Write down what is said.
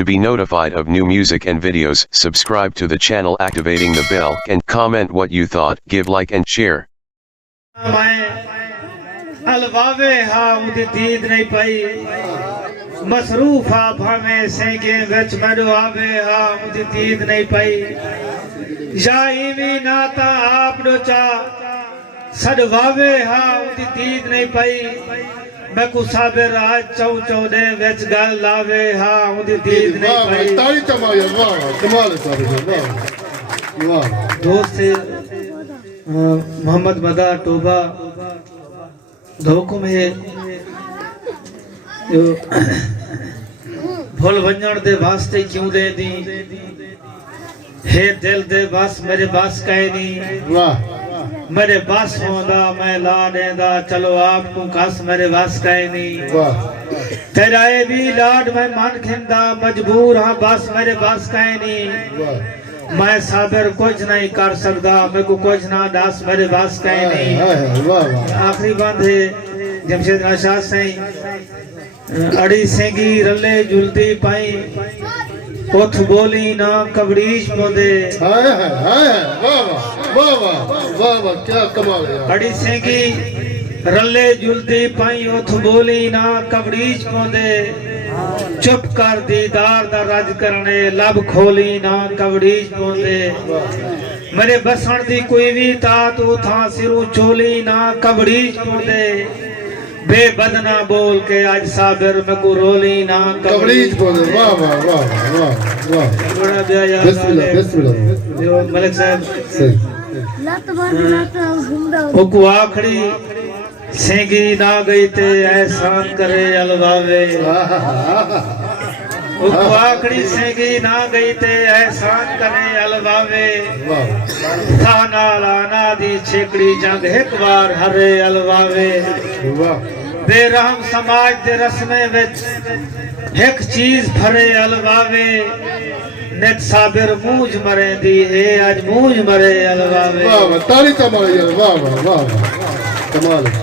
To be notified of new music and videos, subscribe to the channel activating the bell and comment what you thought, give like and share. अलवावे हा उदी दीद नहीं पाई मसरूफ हा भावे सेंगे विच मरो आवे हा उदी दीद नहीं पाई या इवी नाता आप डोचा सडवावे हा उदी दीद नहीं पाई मैं को साबिर आज चौ चौदे विच गल लावे हा उदी दीद नहीं पाई ताली तमाया वाह कमाल है साबिर वाह वाह दोस्त मोहम्मद मदा टोबा धोकुम है जो भूल वंजण दे वास्ते क्यों दे दी हे दिल दे बस मेरे बस कहे नहीं वाह मेरे बस होंदा मैं ला देंदा चलो आपको कस मेरे बस कहे नहीं वाह तेरा ये भी लाड मैं मन खिंदा मजबूर हाँ बस मेरे बस कहे नहीं वाह मैं साबिर कुछ नहीं कर सकता मेरे को कुछ ना दस मेरे बस कहे नहीं वाह वाह आखिरी बात है जमशेद राशाद सही अड़ी सेंगी रले जुलती पाई उठ बोली ना कबड़ीश पोदे हाय हाय हाय वाह वाह वाह वाह वाह क्या कमाल है अड़ी सेंगी रले जुलती पाई उठ बोली ना कबड़ीश पोदे चुप कर दीदार दा रज करने लब खोली ना कबड़ीश पोदे मेरे बसण दी कोई भी ता तू था सिरू चोली ना कबड़ीश पोदे बेबदना बोल के आज साबिर में को रोली ना कबड़ीज बोले वाह वाह वाह वाह वाह बड़ा ब्याह याद बिस्मिल्लाह बिस्मिल्लाह जो मलिक साहब सही वो को आखड़ी सेंगी ना गई ते एहसान करे अलवावे वो को आखड़ी सेंगी ना गई ते एहसान करे अलवावे वाह थाना लाना दी छेकड़ी जंग एक बार हरे अलवावे वाह बेरहम समाज दे रस्मे विच एक चीज फरे अलवावे नेट साबिर मूंज मरे दी है आज मूंज मरे अलवावे वाह वाह ताली तमाया वाह वाह वाह कमाल है